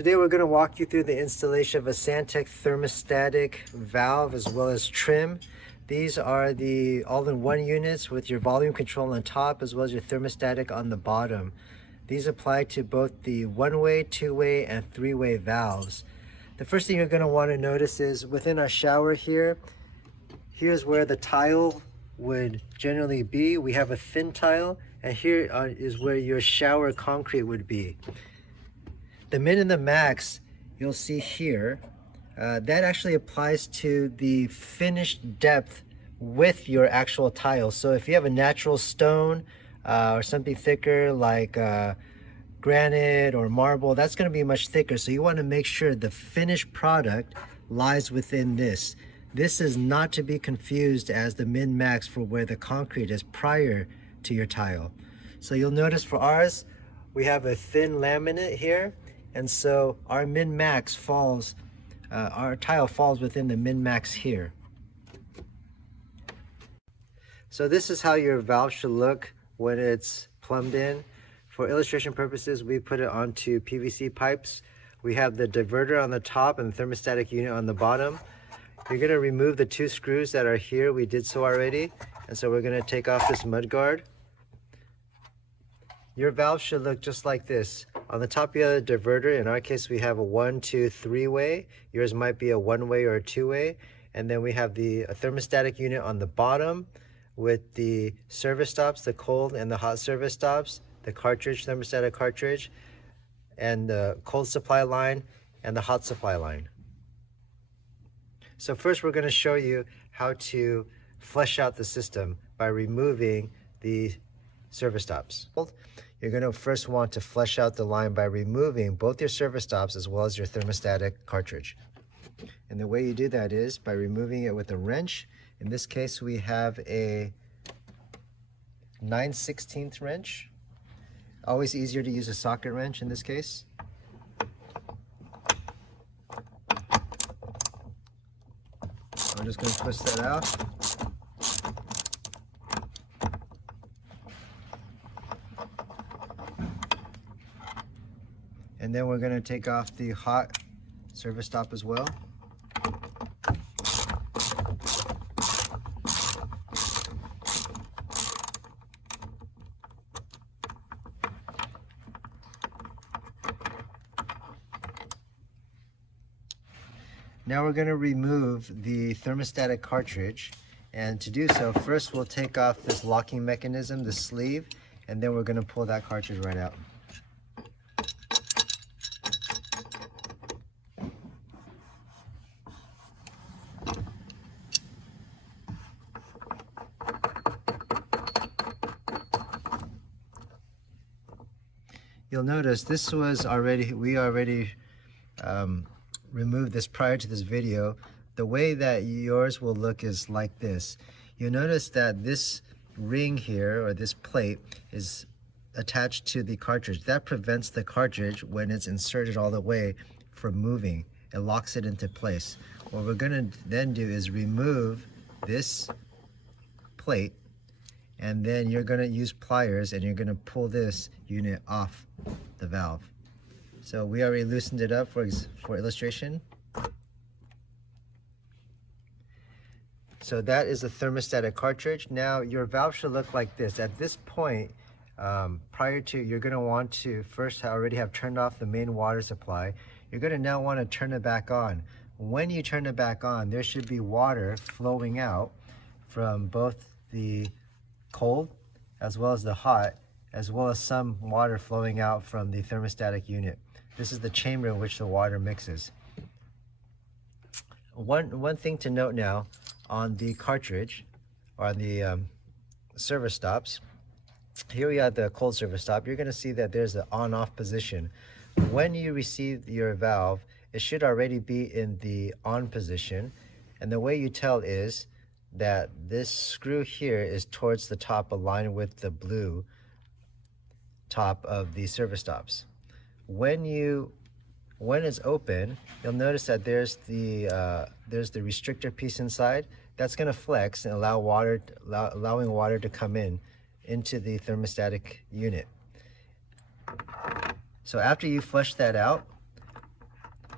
Today we're going to walk you through the installation of a Santec thermostatic valve as well as trim. These are the all-in-one units with your volume control on top as well as your thermostatic on the bottom. These apply to both the one-way, two-way, and three-way valves. The first thing you're going to want to notice is within our shower here, here's where the tile would generally be. We have a thin tile, and here is where your shower concrete would be. The min and the max you'll see here, that actually applies to the finished depth with your actual tile. So if you have a natural stone or something thicker like granite or marble, that's going to be much thicker. So you want to make sure the finished product lies within this. This is not to be confused as the min max for where the concrete is prior to your tile. So you'll notice for ours, we have a thin laminate here. And so our min-max falls, our tile falls within the min-max here. So this is how your valve should look when it's plumbed in. For illustration purposes, we put it onto PVC pipes. We have the diverter on the top and the thermostatic unit on the bottom. You're going to remove the two screws that are here. We did so already. And so we're going to take off this mud guard. Your valve should look just like this. On the top you have a diverter. In our case we have a 1, 2, 3-way. Yours might be a 1-way or a 2-way. And then we have the thermostatic unit on the bottom with the service stops, the cold and the hot service stops, the cartridge, thermostatic cartridge, and the cold supply line and the hot supply line. So first we're going to show you how to flush out the system by removing the service stops. You're going to first want to flush out the line by removing both your service stops as well as your thermostatic cartridge. And the way you do that is by removing it with a wrench. In this case we have a 9/16 wrench. Always easier to use a socket wrench in this case. I'm just going to twist that out. And then we're going to take off the hot service stop as well. Now we're going to remove the thermostatic cartridge, and to do so, first we'll take off this locking mechanism, the sleeve, and then we're going to pull that cartridge right out. You'll notice this was already, we already removed this prior to this video. The way that yours will look is like this. You'll notice that this ring here, or this plate, is attached to the cartridge. That prevents the cartridge, when it's inserted all the way, from moving. It locks it into place. What we're going to then do is remove this plate, and then you're going to use pliers and you're going to pull this unit off the valve. So we already loosened it up for illustration. So that is the thermostatic cartridge. Now your valve should look like this. At this point, prior to, you're going to want to first already have turned off the main water supply. You're going to now want to turn it back on. When you turn it back on, there should be water flowing out from both the cold as well as the hot, as well as some water flowing out from the thermostatic unit. This is the chamber in which the water mixes. One thing to note now on the cartridge, or on the service stops, here we have the cold service stop. You're going to see that there's the on-off position. When you receive your valve, it should already be in the on position, and the way you tell is that this screw here is towards the top, aligned with the blue top of the service stops. When it's open, you'll notice that there's the restrictor piece inside. That's going to flex and allowing water to come into the thermostatic unit. So after you flush that out,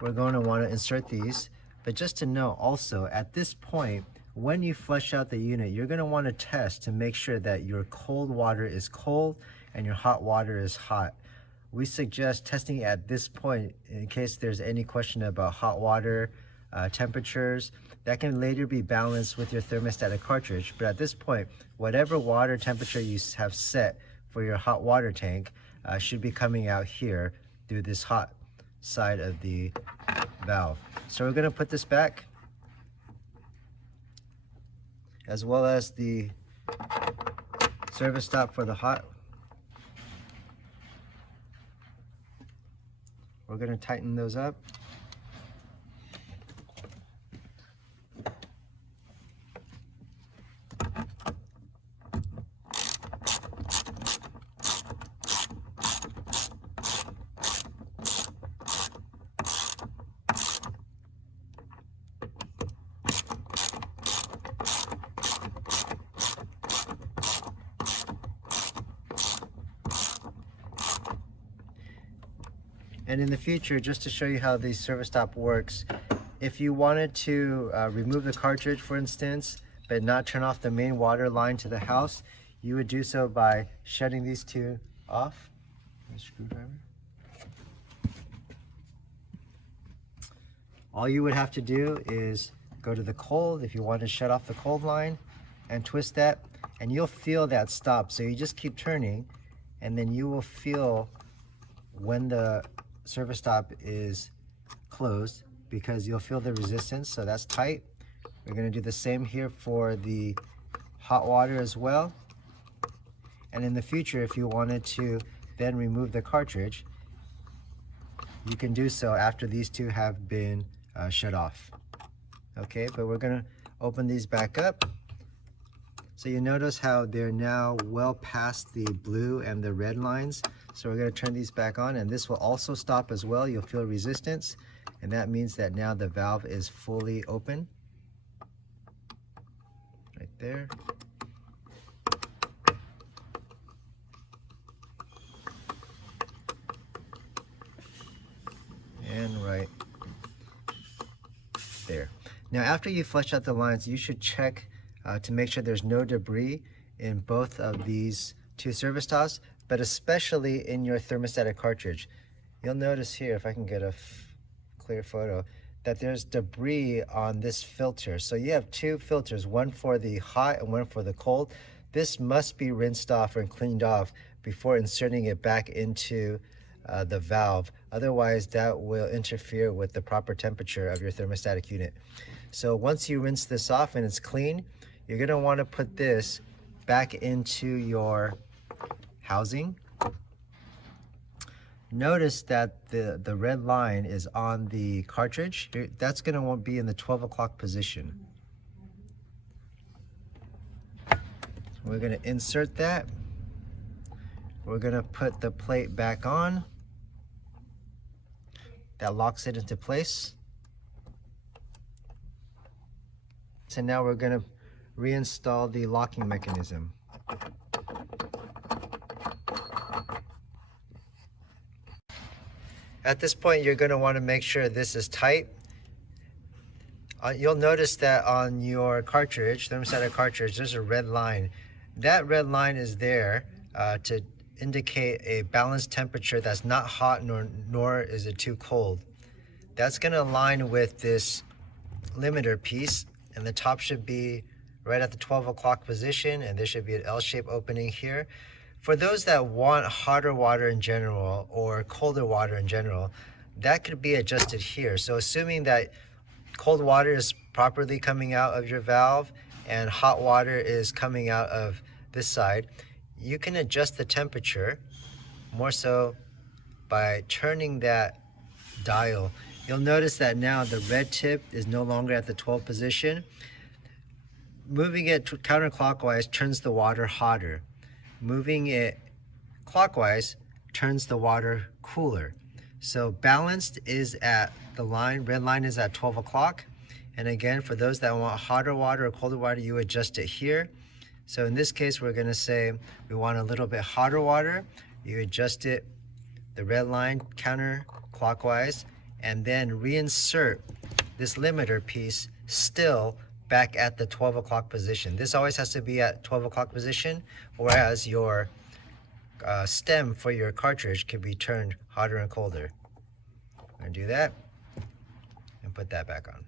we're going to want to insert these. But just to know also, at this point, when you flush out the unit, you're going to want to test to make sure that your cold water is cold and your hot water is hot. We suggest testing at this point in case there's any question about hot water temperatures. That can later be balanced with your thermostatic cartridge, but at this point, whatever water temperature you have set for your hot water tank should be coming out here through this hot side of the valve. So we're going to put this back, as well as the service stop for the hot. We're going to tighten those up. And in the future, just to show you how the service stop works, if you wanted to remove the cartridge, for instance, but not turn off the main water line to the house, you would do so by shutting these two off. Screwdriver. All you would have to do is go to the cold, if you want to shut off the cold line, and twist that, and you'll feel that stop. So you just keep turning, and then you will feel when the service stop is closed, because you'll feel the resistance. So that's tight. We're going to do the same here for the hot water as well. And in the future, if you wanted to then remove the cartridge, you can do so after these two have been shut off. Okay, but we're going to open these back up. So you notice how they're now well past the blue and the red lines. So we're going to turn these back on, and this will also stop as well. You'll feel resistance, and that means that now the valve is fully open. Right there. And right there. Now after you flush out the lines, you should check to make sure there's no debris in both of these two service stops, but especially in your thermostatic cartridge. You'll notice here, if I can get a clear photo, that there's debris on this filter. So you have two filters, one for the hot and one for the cold. This must be rinsed off and cleaned off before inserting it back into the valve. Otherwise, that will interfere with the proper temperature of your thermostatic unit. So once you rinse this off and it's clean, you're going to want to put this back into your housing. Notice that the red line is on the cartridge. That's going to be in the 12 o'clock position. We're going to insert that. We're going to put the plate back on. That locks it into place. So now we're going to reinstall the locking mechanism. At this point, you're going to want to make sure this is tight. You'll notice that on your cartridge, thermostatic cartridge, there's a red line. That red line is there to indicate a balanced temperature that's not hot nor is it too cold. That's going to align with this limiter piece, and the top should be right at the 12 o'clock position, and there should be an L-shaped opening here. For those that want hotter water in general or colder water in general, that could be adjusted here. So assuming that cold water is properly coming out of your valve and hot water is coming out of this side, you can adjust the temperature more so by turning that dial. You'll notice that now the red tip is no longer at the 12 position. Moving it counterclockwise turns the water hotter. Moving it clockwise turns the water cooler. So balanced is at the line, red line is at 12 o'clock. And again, for those that want hotter water or colder water, you adjust it here. So in this case, we're gonna say we want a little bit hotter water. You adjust it, the red line counterclockwise, and then reinsert this limiter piece still back at the 12 o'clock position. This always has to be at 12 o'clock position, whereas your stem for your cartridge can be turned hotter and colder. I'm gonna do that and put that back on.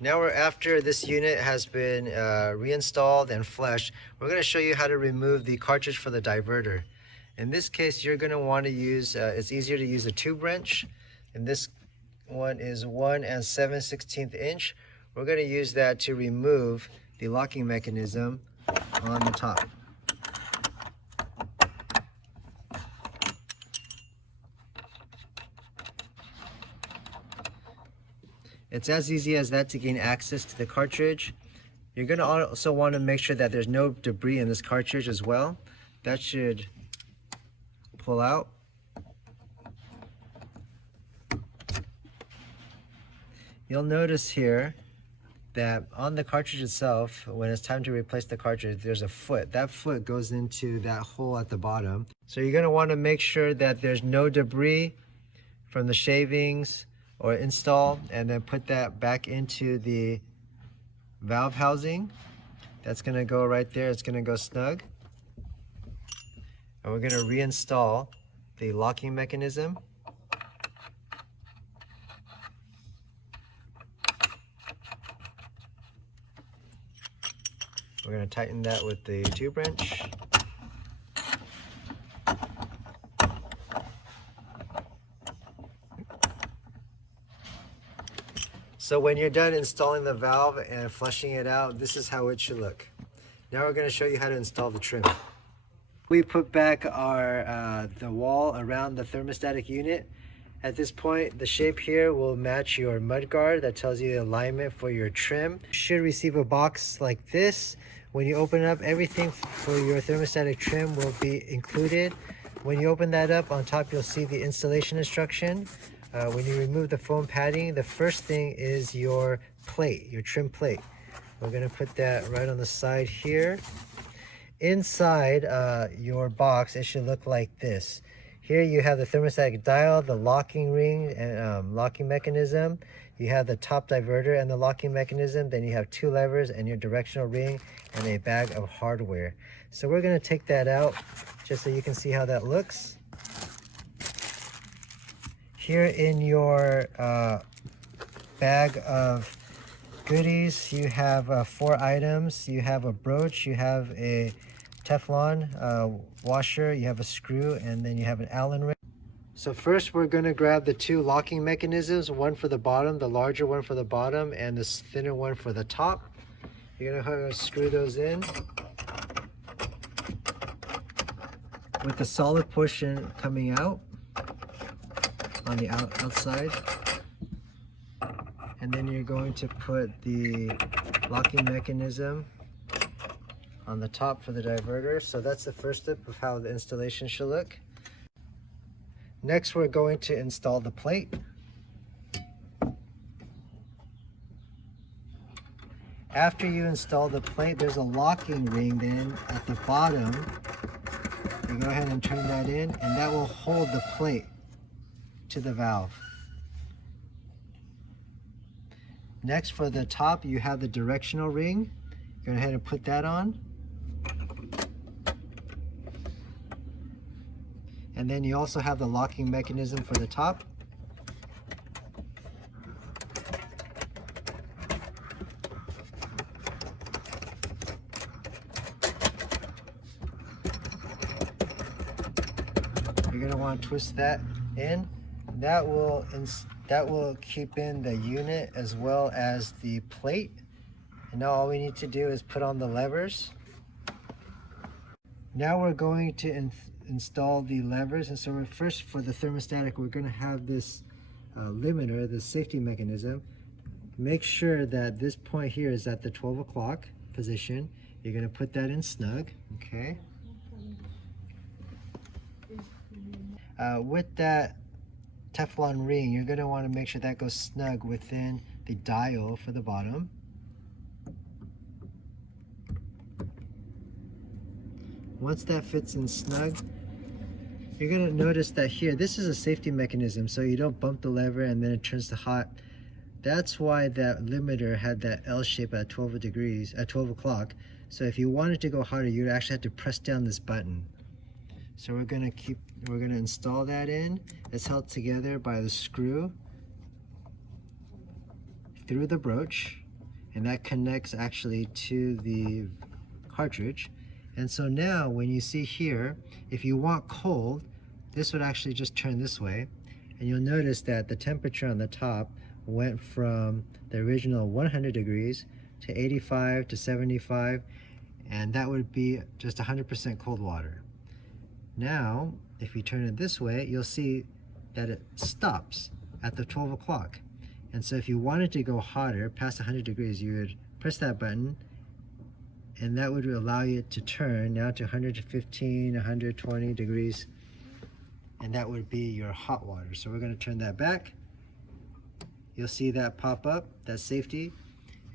Now after this unit has been reinstalled and flushed, we're going to show you how to remove the cartridge for the diverter. In this case, you're going to want to use, it's easier to use a tube wrench. And this one is 1 7/16 inch. We're going to use that to remove the locking mechanism on the top. It's as easy as that to gain access to the cartridge. You're going to also want to make sure that there's no debris in this cartridge as well. That should pull out. You'll notice here that on the cartridge itself, when it's time to replace the cartridge, there's a foot. That foot goes into that hole at the bottom. So you're going to want to make sure that there's no debris from the shavings or install, and then put that back into the valve housing. That's going to go right there. It's going to go snug. And we're going to reinstall the locking mechanism. We're going to tighten that with the tube wrench. So when you're done installing the valve and flushing it out, this is how it should look. Now we're going to show you how to install the trim. We put back our the wall around the thermostatic unit. At this point, the shape here will match your mud guard that tells you the alignment for your trim. You should receive a box like this. When you open it up, everything for your thermostatic trim will be included. When you open that up, on top you'll see the installation instruction. When you remove the foam padding, the first thing is your plate, your trim plate. We're going to put that right on the side here. Inside your box, it should look like this. Here you have the thermostatic dial, the locking ring and locking mechanism. You have the top diverter and the locking mechanism. Then you have 2 levers and your directional ring and a bag of hardware. So we're going to take that out just so you can see how that looks. Here in your bag of goodies, you have 4 items. You have a brooch, you have a Teflon washer, you have a screw, and then you have an Allen wrench. So first we're going to grab the 2 locking mechanisms, one for the bottom, the larger one for the bottom, and this thinner one for the top. You're going to screw those in with the solid portion coming out on the outside, and then you're going to put the locking mechanism on the top for the diverter. So that's the first step of how the installation should look. Next, we're going to install the plate. After you install the plate, there's a locking ring then at the bottom. You go ahead and turn that in, and that will hold the plate to the valve. Next, for the top, you have the directional ring. Go ahead and put that on. And then you also have the locking mechanism for the top. You're going to want to twist that in. That will keep in the unit as well as the plate. And now all we need to do is put on the levers. Now we're going to install the levers. And so first, for the thermostatic, we're going to have this limiter, the safety mechanism. Make sure that this point here is at the 12 o'clock position. You're going to put that in snug, okay? With that Teflon ring, you're going to want to make sure that goes snug within the dial for the bottom. Once that fits in snug, you're going to notice that here, this is a safety mechanism, so you don't bump the lever and then it turns to hot. That's why that limiter had that L shape at 12 degrees, at 12 o'clock. So if you wanted to go hotter, you'd actually have to press down this button. So we're gonna install that in. It's held together by the screw through the broach, and that connects actually to the cartridge. And so now when you see here, if you want cold, this would actually just turn this way, and you'll notice that the temperature on the top went from the original 100 degrees to 85 to 75, and that would be just 100% cold water. Now, if you turn it this way, you'll see that it stops at the 12 o'clock. And so if you wanted to go hotter, past 100 degrees, you would press that button, and that would allow you to turn now to 115, 120 degrees, and that would be your hot water. So we're going to turn that back. You'll see that pop up, that safety.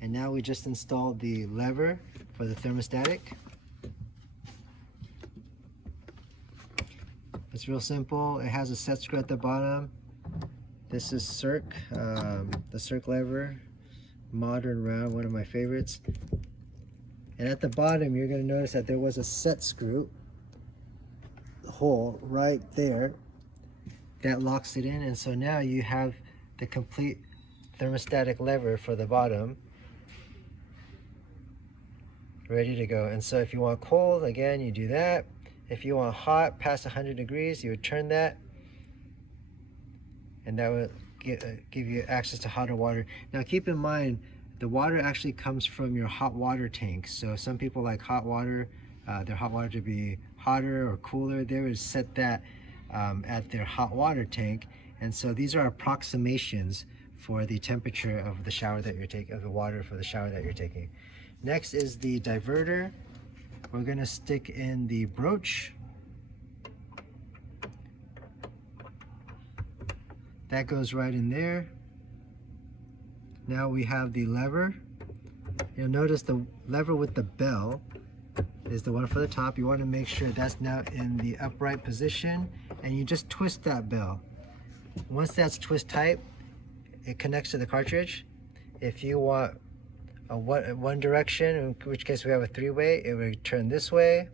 And now we just installed the lever for the thermostatic. It's real simple. It has a set screw at the bottom. This is Circ, the Circ lever, modern round, one of my favorites. And at the bottom, you're going to notice that there was a set screw hole right there that locks it in. And so now you have the complete thermostatic lever for the bottom ready to go. And so if you want cold, again, you do that. If you want hot, past 100 degrees, you would turn that, and that would give you access to hotter water. Now keep in mind, the water actually comes from your hot water tank. So some people like hot water, their hot water to be hotter or cooler. They would set that at their hot water tank. And so these are approximations for the temperature of the shower that you're taking, of the water for the shower that you're taking. Next is the diverter. We're going to stick in the broach. That goes right in there. Now we have the lever. You'll notice the lever with the bell is the one for the top. You want to make sure that's now in the upright position, and you just twist that bell. Once that's twist tight, it connects to the cartridge. If you want one direction, in which case we have a three-way, it would turn this way.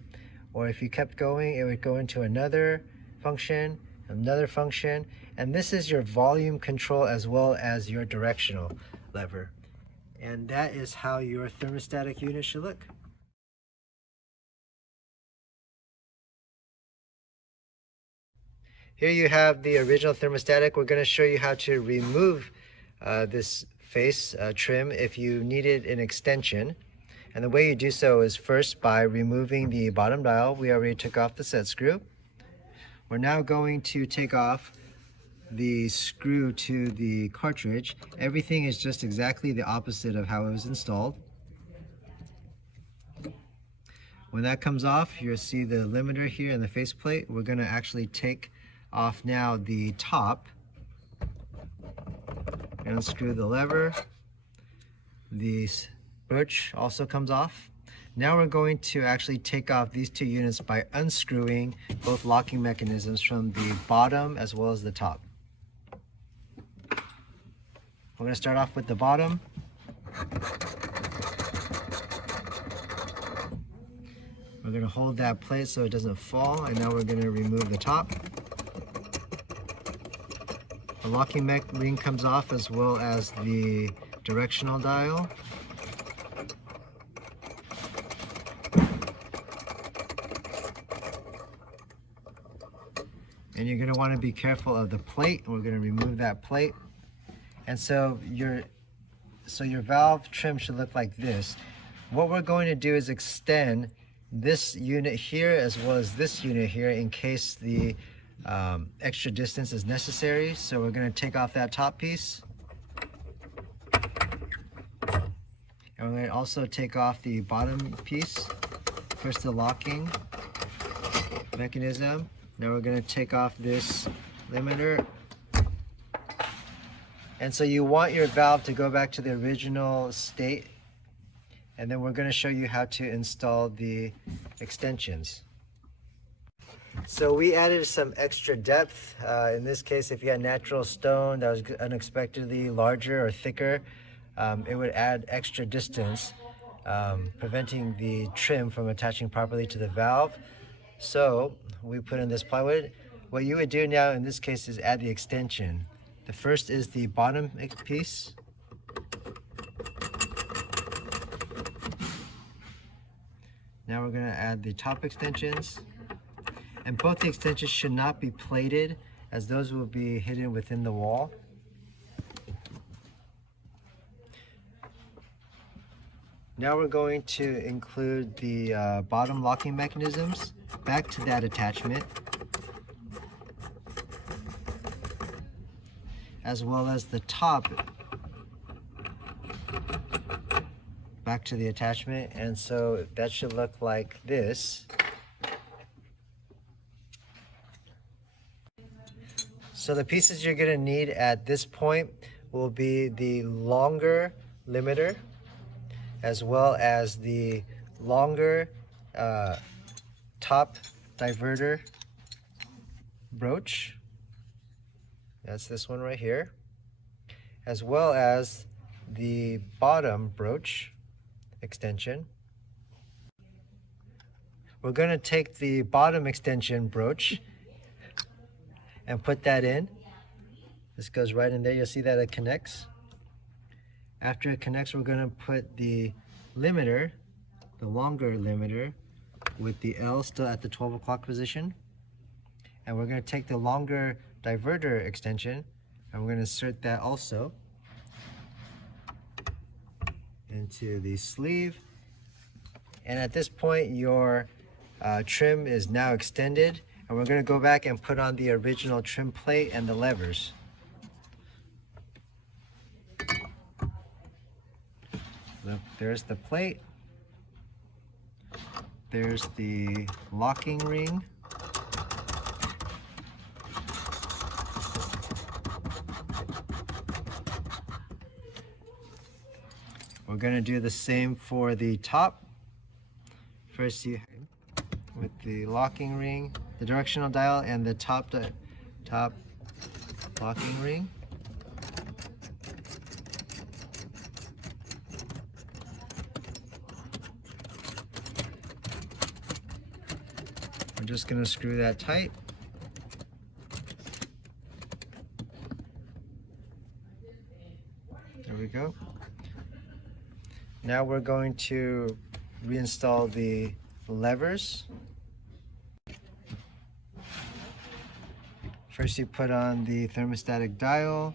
Or if you kept going, it would go into another function, and this is your volume control as well as your directional lever. And that is how your thermostatic unit should look. Here you have the original thermostatic. We're going to show you how to remove this face trim if you needed an extension. And the way you do so is first by removing the bottom dial. We already took off the set screw. We're now going to take off the screw to the cartridge. Everything is just exactly the opposite of how it was installed. When that comes off, you'll see the limiter here in the faceplate. We're going to actually take off now the top and unscrew the lever. The broach also comes off. Now we're going to actually take off these two units by unscrewing both locking mechanisms from the bottom as well as the top. We're going to start off with the bottom. We're going to hold that plate so it doesn't fall, and now we're going to remove the top. The locking ring comes off as well as the directional dial. And you're going to want to be careful of the plate. We're going to remove that plate. And so your valve trim should look like this. What we're going to do is extend this unit here as well as this unit here in case the extra distance is necessary. So we're going to take off that top piece. And we're going to also take off the bottom piece. First the locking mechanism. Now we're going to take off this limiter. And so you want your valve to go back to the original state. And then we're going to show you how to install the extensions. So we added some extra depth. In this case, if you had natural stone that was unexpectedly larger or thicker, it would add extra distance, preventing the trim from attaching properly to the valve. So we put in this plywood. What you would do now in this case is add the extension. The first is the bottom piece. Now we're going to add the top extensions. And both the extensions should not be plated, as those will be hidden within the wall. Now we're going to include the bottom locking mechanisms back to that attachment, as well as the top back to the attachment. And so that should look like this. So the pieces you're going to need at this point will be the longer limiter, as well as the longer top diverter broach. That's this one right here, as well as the bottom broach extension. We're going to take the bottom extension broach and put that in. This goes right in there. You'll see that it connects. After it connects, we're going to put the limiter, the longer limiter, with the L still at the 12 o'clock position. And we're going to take the longer diverter extension and we're going to insert that also into the sleeve. And at this point, your trim is now extended, and we're going to go back and put on the original trim plate and the levers. There's the plate. There's the locking ring. We're going to do the same for the top. First, you with the locking ring, the directional dial, and the top locking ring. We're just going to screw that tight. There we go. Now we're going to reinstall the levers. First, you put on the thermostatic dial,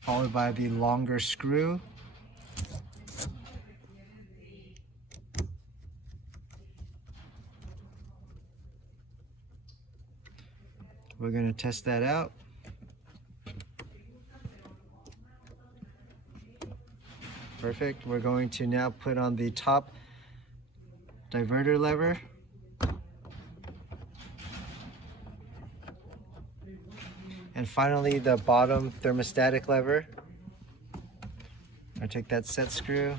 followed by the longer screw. We're going to test that out. Perfect. We're going to now put on the top diverter lever. And finally, the bottom thermostatic lever. I take that set screw.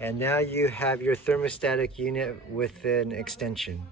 And now you have your thermostatic unit with an extension.